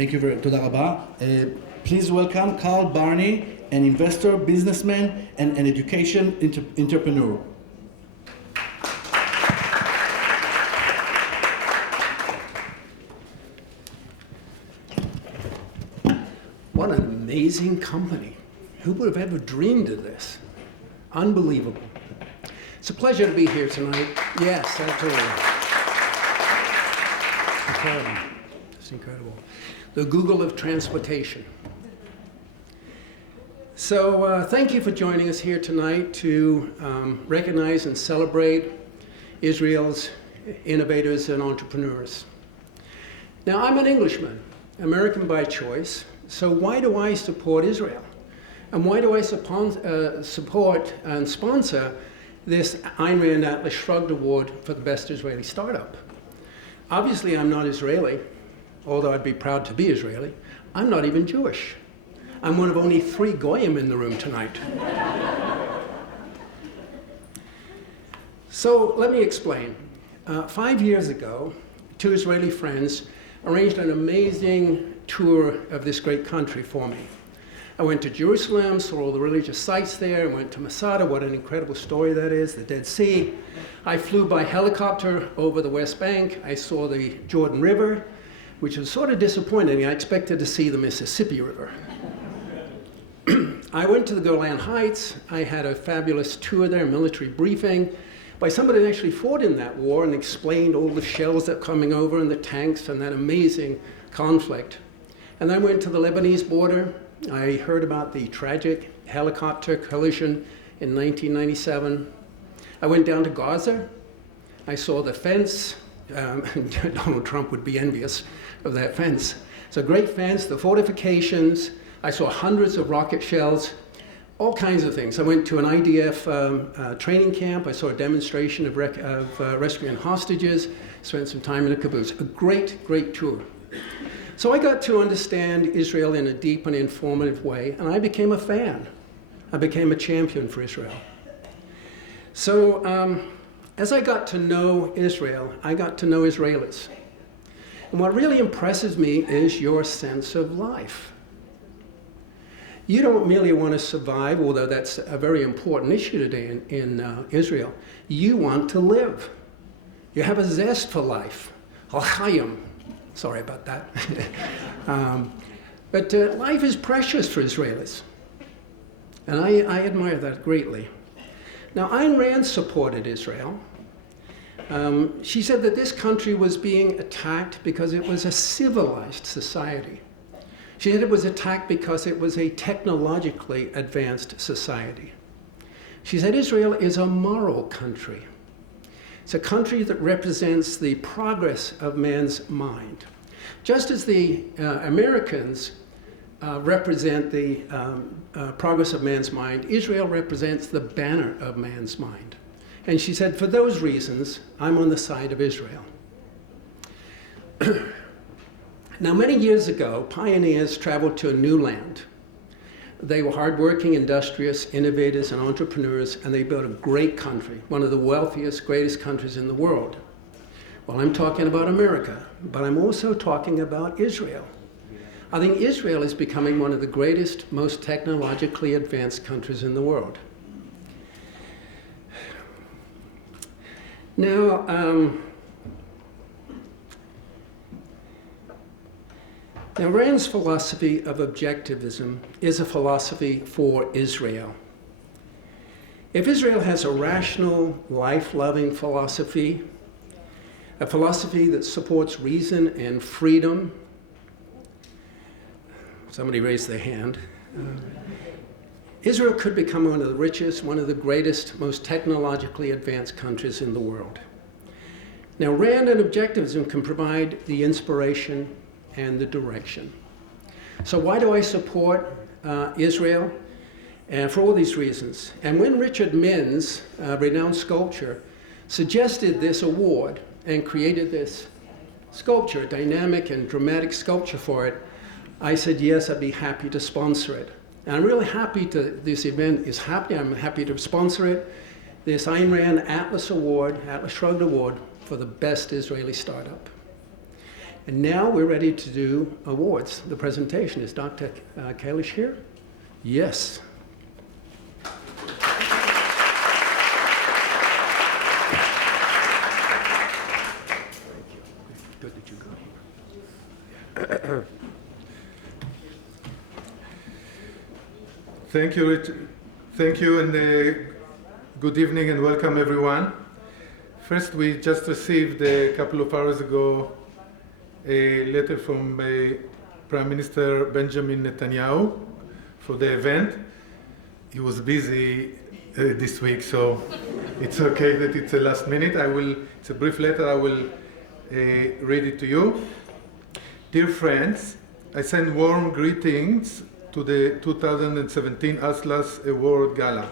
Thank you very much. תודה רבה. Please welcome Barney, an investor, businessman, and an education entrepreneur. What an amazing company. Who would have ever dreamed of this? Unbelievable. It's a pleasure to be here tonight. Yes, absolutely. Incredible. It's incredible. The Google of transportation. So thank you for joining us here tonight to recognize and celebrate Israel's innovators and entrepreneurs. Now, I'm an Englishman, American by choice, so why do I support Israel? And why do I support and sponsor this Ayn Rand Atlas Shrugged Award for the best Israeli startup? Obviously, I'm not Israeli, although I'd be proud to be Israeli. I'm not even Jewish. I'm one of only 3 goyim in the room tonight. So let me explain. 5 years ago, 2 Israeli friends arranged an amazing tour of this great country for me. I went to Jerusalem, saw all the religious sites there, I went to Masada, what an incredible story that is, the Dead Sea. I flew by helicopter over the West Bank. I saw the Jordan River, which was sort of disappointing. I expected to see the Mississippi River. I went to the Golan Heights. I had a fabulous tour there, military briefing, by somebody that actually fought in that war and explained all the shells that were coming over and the tanks and that amazing conflict. And I went to the Lebanese border. I heard about the tragic helicopter collision in 1997. I went down to Gaza. I saw the fence. Donald Trump would be envious of that fence. It's a great fence, the fortifications. I saw hundreds of rocket shells, all kinds of things. I went to an IDF training camp. I saw a demonstration of rescuing hostages, spent some time in a kibbutz. A great, great tour. So I got to understand Israel in a deep and informative way, and I became a fan. I became a champion for Israel. So as I got to know Israel, I got to know Israelis. And what really impresses me is your sense of life. You don't merely want to survive, although that's a very important issue today in Israel. You want to live. You have a zest for life. Al-Chayim. Sorry about that. But life is precious for Israelis. And I admire that greatly. Now, Ayn Rand supported Israel. She said that this country was being attacked because it was a civilized society. She said it was attacked because it was a technologically advanced society. She said Israel is a moral country. It's a country that represents the progress of man's mind. Just as the Americans represent the progress of man's mind, Israel represents the banner of man's mind. And she said, for those reasons, I'm on the side of Israel. Now, many years ago, pioneers traveled to a new land. They were hardworking, industrious, innovators, and entrepreneurs, and they built a great country, one of the wealthiest, greatest countries in the world. Well, I'm talking about America, but I'm also talking about Israel. I think Israel is becoming one of the greatest, most technologically advanced countries in the world. Now, Rand's philosophy of objectivism is a philosophy for Israel. If Israel has a rational, life-loving philosophy, a philosophy that supports reason and freedom, somebody raised their hand, Israel could become one of the richest, one of the greatest, most technologically advanced countries in the world. Now, Rand and objectivism can provide the inspiration and the direction. So why do I support Israel? For all these reasons. And when Richard Mins, a renowned sculptor, suggested this award and created this sculpture, dynamic and dramatic sculpture for it, I said, yes, I'd be happy to sponsor it. And I'm really happy this event is happening. I'm happy to sponsor it. This Ayn Rand Atlas Award, Atlas Shrugged Award, for the best Israeli startup. And now we're ready to do awards. The presentation. Is Dr. Kalish here? Yes. Good that you got here. Thank you, Rich. Thank you, and good evening and welcome everyone. First, we just received a couple of hours ago a letter from Prime Minister Benjamin Netanyahu for the event. He was busy this week, so it's okay that it's a last minute. It's a brief letter. I will read it to you. Dear friends, I send warm greetings to the 2017 Atlas Award Gala.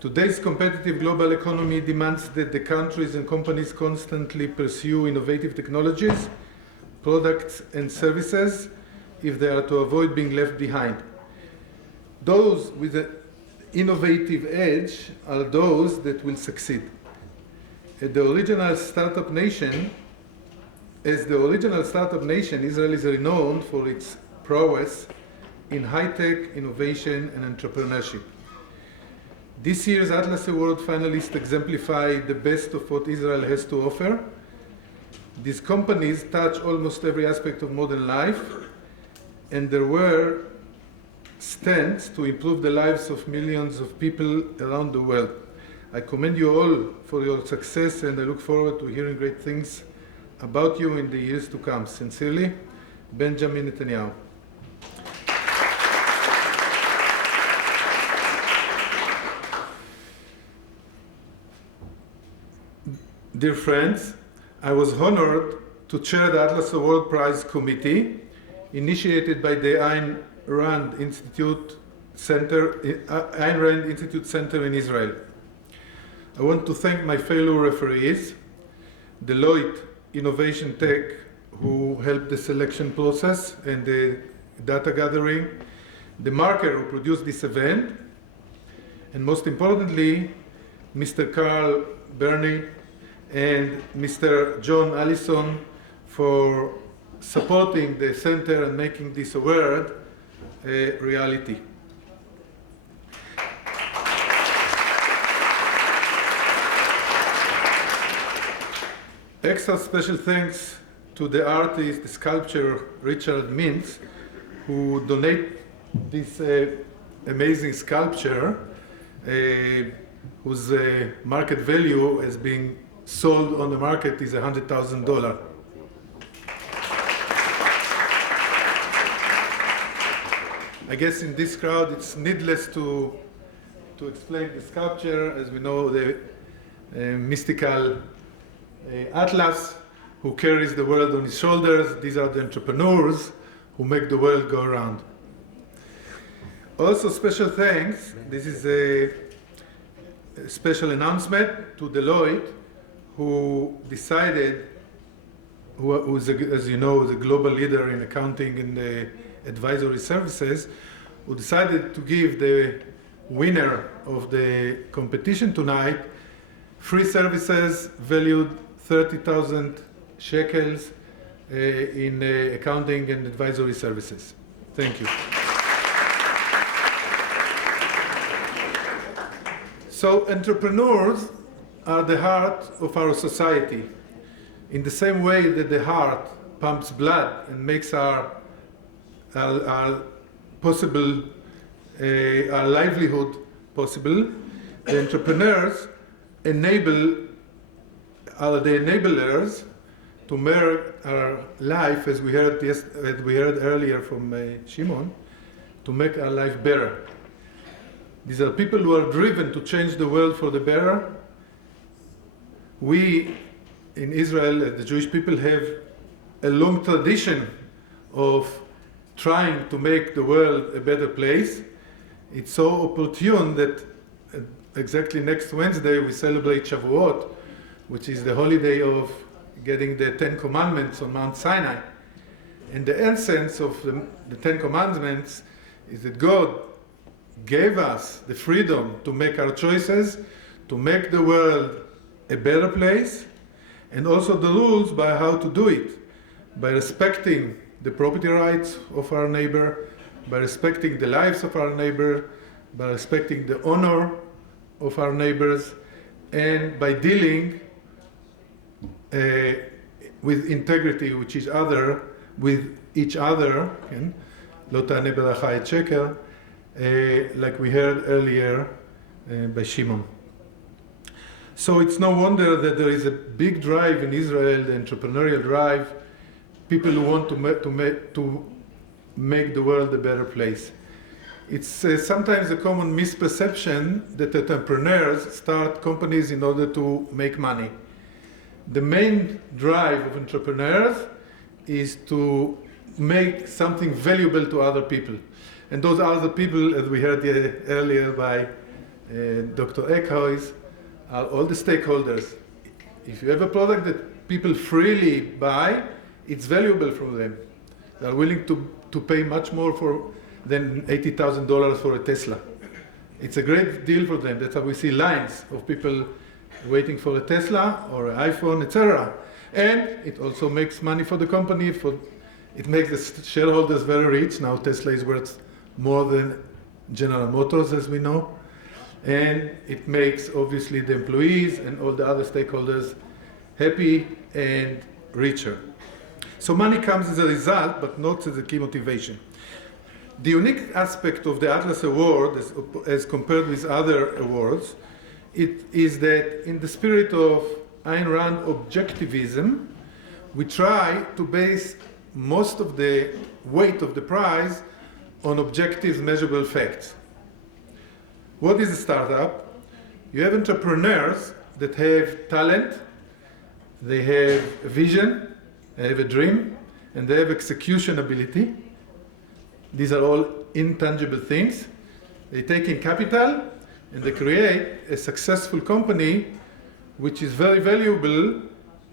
Today's competitive global economy demands that the countries and companies constantly pursue innovative technologies, products, and services if they are to avoid being left behind. Those with an innovative edge are those that will succeed. As the original startup nation, Israel is renowned for its prowess in high-tech innovation and entrepreneurship. This year's Atlas Award finalists exemplify the best of what Israel has to offer. These companies touch almost every aspect of modern life, and their work stands to improve the lives of millions of people around the world. I commend you all for your success, and I look forward to hearing great things about you in the years to come. Sincerely, Benjamin Netanyahu. Dear friends, I was honored to chair the Atlas Award Prize Committee, initiated by the Ayn Rand Institute Center in Israel. I want to thank my fellow referees, Deloitte Innovation Tech, who helped the selection process and the data gathering, the marker who produced this event, and most importantly, Mr. Carl Barney and Mr. John Allison for supporting the center and making this award a reality. Extra special thanks to the artist, the sculptor Richard Mintz, who donated this amazing sculpture, whose market value is being sold on the market is $100,000. I guess in this crowd it's needless to explain the sculpture. As we know, the mystical Atlas who carries the world on his shoulders. These are the entrepreneurs who make the world go around. Also special thanks, this is a special announcement to Deloitte, who decided, who is, as you know, the global leader in accounting and advisory services, who decided to give the winner of the competition tonight free services valued 30,000 shekels in accounting and advisory services. Thank you. So entrepreneurs are the heart of our society. In the same way that the heart pumps blood and makes our livelihood possible, the entrepreneurs are the enablers to make our life, as we heard earlier from Shimon, to make our life better. These are people who are driven to change the world for the better. We in Israel, the Jewish people, have a long tradition of trying to make the world a better place. It's so opportune that exactly next Wednesday we celebrate Shavuot, which is the holiday of getting the Ten Commandments on Mount Sinai. And the essence of the Ten Commandments is that God gave us the freedom to make our choices, to make the world a better place, and also the rules by how to do it. by respecting the property rights of our neighbor, by respecting the lives of our neighbor, by respecting the honor of our neighbors, and by dealing with integrity with each other, כן? לא תענה ברכה את שקר, like we heard earlier by Shimon. So it's no wonder that there is a big drive in Israel, the entrepreneurial drive, people who want to make the world a better place. It's sometimes a common misperception that entrepreneurs start companies in order to make money. The main drive of entrepreneurs is to make something valuable to other people. And those other people, as we heard earlier by Dr. Eckhuis, are all the stakeholders. If you have a product that people freely buy, it's valuable for them. They are willing to pay much more than $80,000 for a Tesla. It's a great deal for them. That's how we see lines of people waiting for a Tesla or an iPhone, etc. And it also makes money for the company. It makes the shareholders very rich. Now Tesla is worth more than General Motors, as we know. And it makes, obviously, the employees and all the other stakeholders happy and richer. So money comes as a result, but not as a key motivation. The unique aspect of the Atlas Award, as compared with other awards, it is that in the spirit of Ayn Rand objectivism, we try to base most of the weight of the prize on objective, measurable facts. What is a startup? You have entrepreneurs that have talent, they have a vision, they have a dream, and they have execution ability. These are all intangible things. They take in capital and they create a successful company which is very valuable,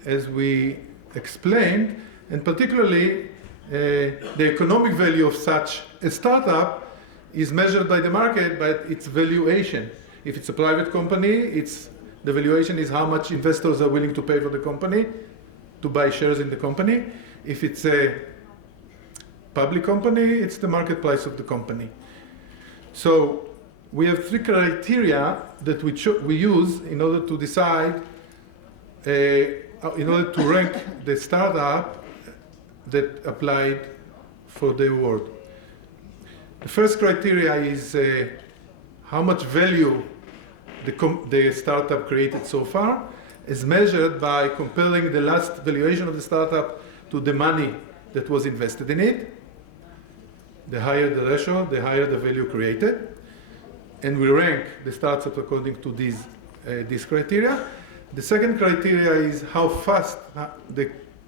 as we explained, and particularly the economic value of such a startup is measured by the market by its valuation. If it's a private company, the valuation is how much investors are willing to pay for the company, to buy shares in the company. If it's a public company, it's the market price of the company. So we have three criteria that we use in order to decide, in order to rank the startup that applied for the award. The first criteria is how much value the startup created so far, is measured by comparing the last valuation of the startup to the money that was invested in it. The higher the ratio, the higher the value created. And we rank the startups according to these criteria. The second criteria is how fast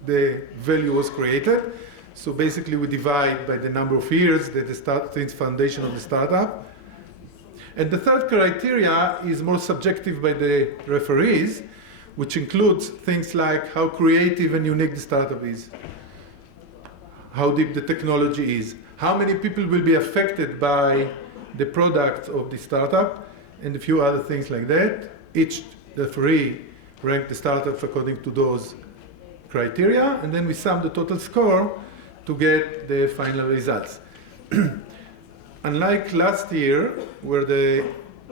the value was created. So basically we divide by the number of years that the foundation of the startup. And the third criteria is more subjective by the referees, which includes things like how creative and unique the startup is, how deep the technology is, how many people will be affected by the products of the startup, and a few other things like that. Each referee ranked the startups according to those criteria, and then we sum the total score to get the final results. Unlike last year, where the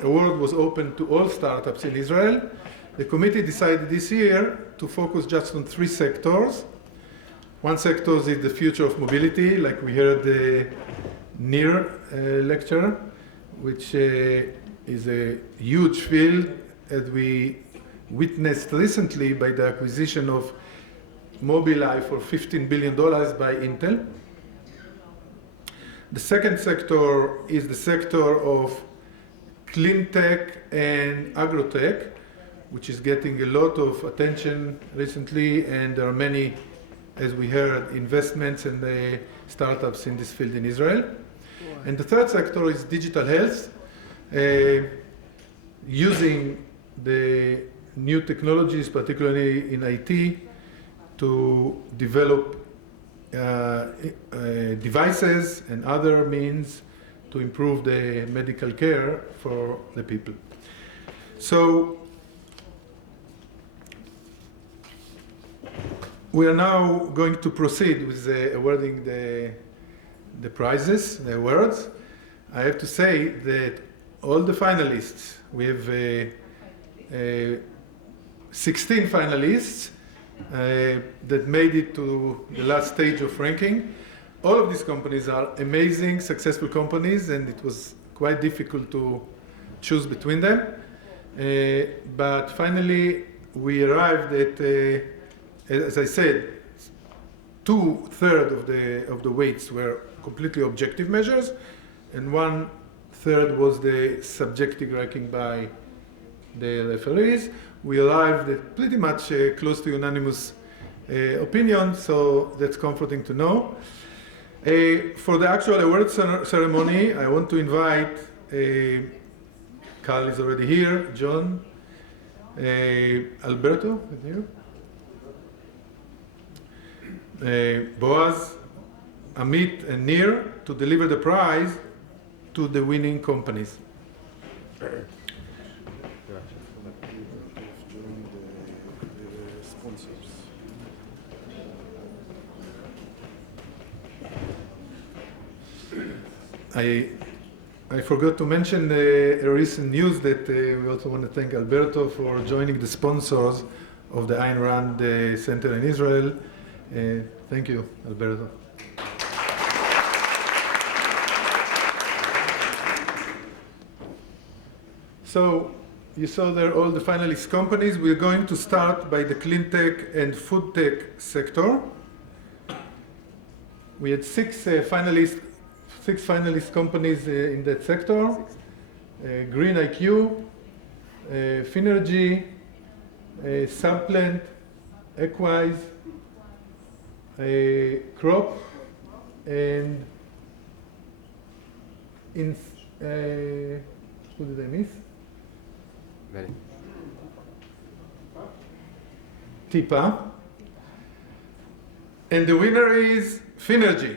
award was open to all startups in Israel, the committee decided this year to focus just on three sectors. One sector is the future of mobility, like we heard the NIR lecture, which is a huge field, as we witnessed recently by the acquisition of Mobileye for $15 billion by Intel. The second sector is the sector of cleantech and agrotech, which is getting a lot of attention recently, and there are many, as we heard, investments and startups in this field in Israel. And the third sector is digital health, using the new technologies, particularly in IT, to develop devices and other means to improve the medical care for the people. So we are now going to proceed with awarding the prizes, the awards. I have to say that all the finalists, we have 16 finalists that made it to the last stage of ranking. All of these companies are amazing, successful companies, and it was quite difficult to choose between them. But finally, we arrived at, as I said, 2/3 of the weights were completely objective measures, and 1/3 was the subjective ranking by the referees. We arrived at pretty much close to unanimous opinion, so that's comforting to know. For the actual award ceremony, I want to invite, Carl is already here, John, Alberto, is here, Boaz, Amit, and Nir to deliver the prize to the winning companies. I forgot to mention a recent news that we also want to thank Alberto for joining the sponsors of the Ayn Rand Center in Israel. Thank you, Alberto. So you saw there all the finalist companies. We're going to start by the cleantech and food tech sector. We had six finalist companies in that sector. Green IQ, Finnergy, Subplant, Equise, Crop, and who did I miss? Tipa. And the winner is Finnergy.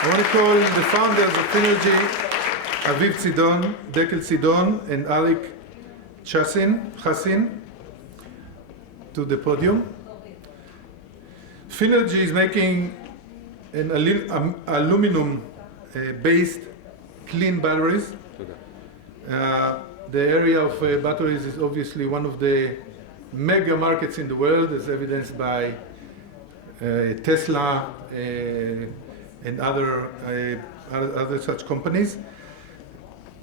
I want to call the founders of Finnergy, Aviv Sidon, Dekel Sidon, and Arik Chassin, to the podium. Finnergy is making an aluminum-based clean batteries. The area of batteries is obviously one of the mega markets in the world, as evidenced by Tesla and other such companies.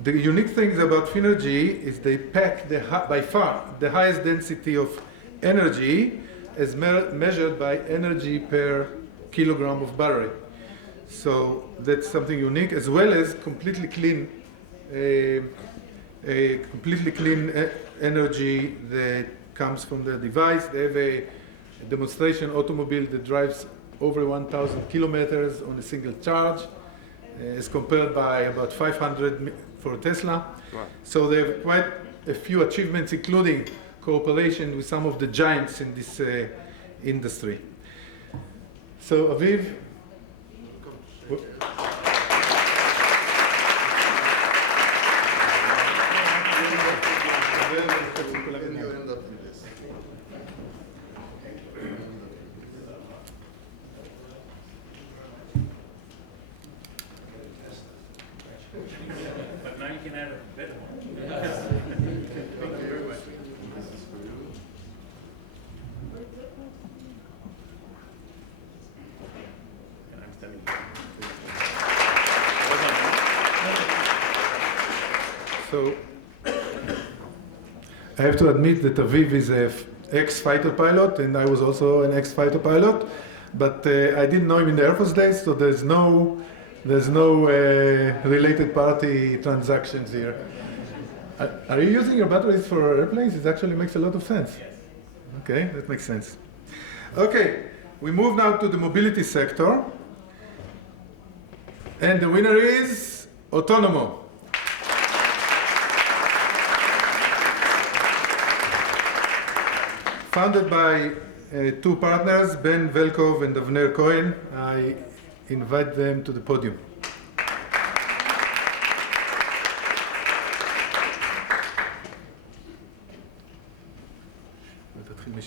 The unique things about Finnergy is they pack by far the highest density of energy as measured by energy per kilogram of battery. So that's something unique, as well as completely clean energy that comes from the device. They have a demonstration automobile that drives over 1,000 kilometers on a single charge, as compared by about 500 for Tesla. Wow. So they have quite a few achievements, including cooperation with some of the giants in this industry. So Aviv. But now you can add a better one. Thank you very much. I'm standing. So I have to admit that Aviv is an ex-fighter pilot, and I was also an ex-fighter pilot, but I didn't know him in the Air Force days, so there's no related party transactions here. Are you using your batteries for airplanes? It actually makes a lot of sense. Yes. Okay, that makes sense. Okay, we move now to the mobility sector. And the winner is Otonomo. Founded by two partners, Ben Velkov and Avner Cohen. I invite them to the podium.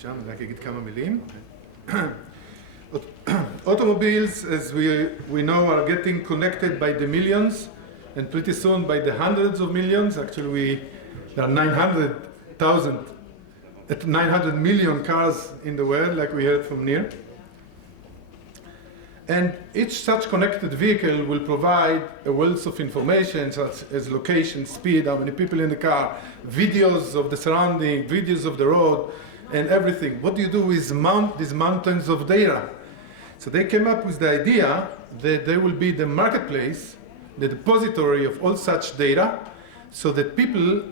משם, אני רק אגיד כמה מילים. Automobiles, as we know, are getting connected by the millions, and pretty soon by the hundreds of millions. Actually, there are 900 million cars in the world, like we heard from Nir. And each such connected vehicle will provide a wealth of information, such as location, speed, how many people in the car, videos of the surrounding, videos of the road, and everything. What do you do is mount these mountains of data. So they came up with the idea that there will be the marketplace, the depository of all such data, so that people,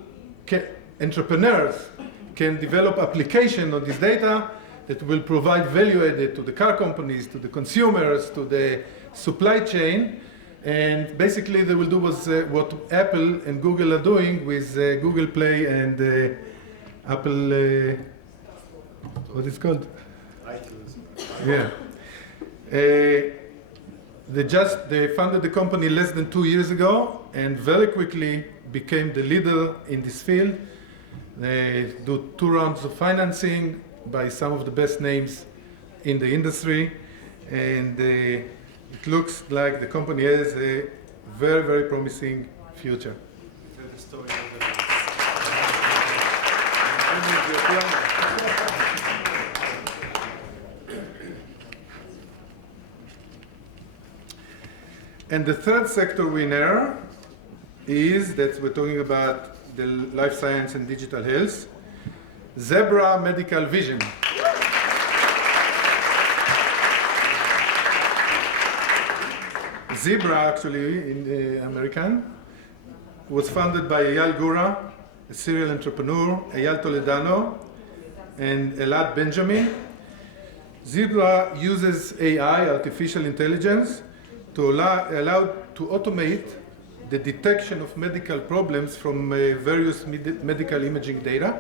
entrepreneurs, can develop application of this data that will provide value added to the car companies, to the consumers, to the supply chain. And basically they will do what Apple and Google are doing with Google Play and Apple, what is it called? iTunes. Yeah. They founded the company less than 2 years ago and very quickly became the leader in this field. They do 2 rounds of financing by some of the best names in the industry, and it looks like the company has a very, very promising future. The story of the And the third sector winner is that we're talking about the life science and digital health. Zebra Medical Vision. Zebra, actually, in American, was founded by Eyal Gura, a serial entrepreneur, Eyal Toledano, and Elad Benjamin. Zebra uses AI, artificial intelligence, to allow to automate the detection of medical problems from various medical imaging data.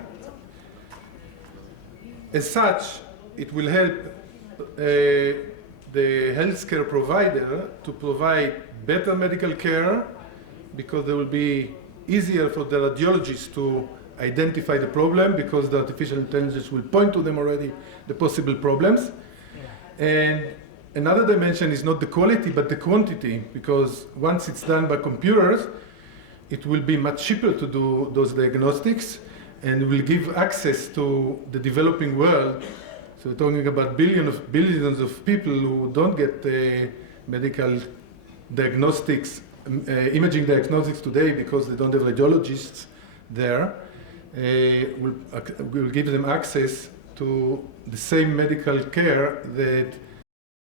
As such, it will help the healthcare provider to provide better medical care, because it will be easier for the radiologists to identify the problem, because the artificial intelligence will point to them already the possible problems. And another dimension is not the quality but the quantity, because once it's done by computers, it will be much cheaper to do those diagnostics, and will give access to the developing world. So we're talking about billions of people who don't get medical diagnostics, imaging diagnostics today, because they don't have radiologists there. We'll give them access to the same medical care that